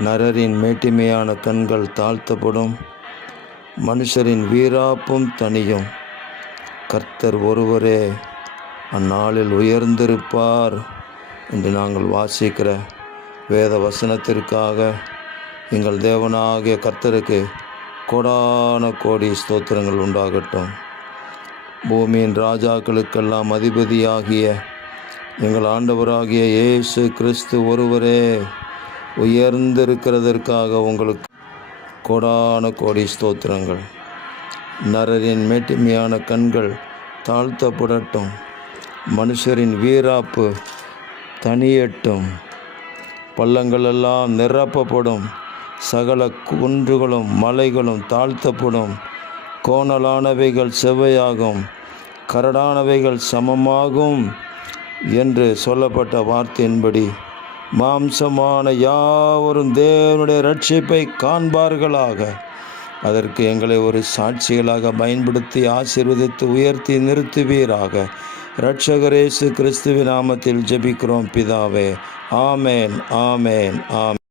நரரின் மேட்டிமையான கண்கள் தாழ்த்தப்படும், மனுஷரின் வீராப்பும் தனியும். கர்த்தர் ஒருவரே அந்நாளில் உயர்ந்திருப்பார் என்று நாங்கள் வாசிக்கிற வேத வசனத்திற்காக எங்கள் தேவனாகிய கர்த்தருக்கு கோடான கோடி ஸ்தோத்திரங்கள் உண்டாகட்டும். பூமியின் ராஜாக்களுக்கெல்லாம் அதிபதியாகிய எங்கள் ஆண்டவராகிய இயேசு கிறிஸ்து ஒருவரே உயர்ந்திருக்கிறதற்காக உங்களுக்கு கோடான கோடி ஸ்தோத்திரங்கள். நரரின் மேட்டிமையான கண்கள் தாழ்த்தப்படட்டும், மனுஷரின் வீராப்பு தனியட்டும். பள்ளங்களெல்லாம் நிரப்பப்படும், சகல குன்றுகளும் மலைகளும் தாழ்த்தப்படும். கோணலானவைகள் செவ்வையாகும், கரடானவைகள் சமமாகும் என்று சொல்லப்பட்ட வார்த்தையின்படி மாம்சமான யாவரும் தேவனுடைய இரட்சிப்பை காண்பார்களாக. அதற்கு எங்களை ஒரு சாட்சிகளாக பயன்படுத்தி ஆசீர்வதித்து உயர்த்தி நிறுத்துவீராக. இரட்சகர் இயேசு கிறிஸ்துவின் நாமத்தில் ஜெபிக்கிறோம் பிதாவே. ஆமேன், ஆமேன், ஆமேன்.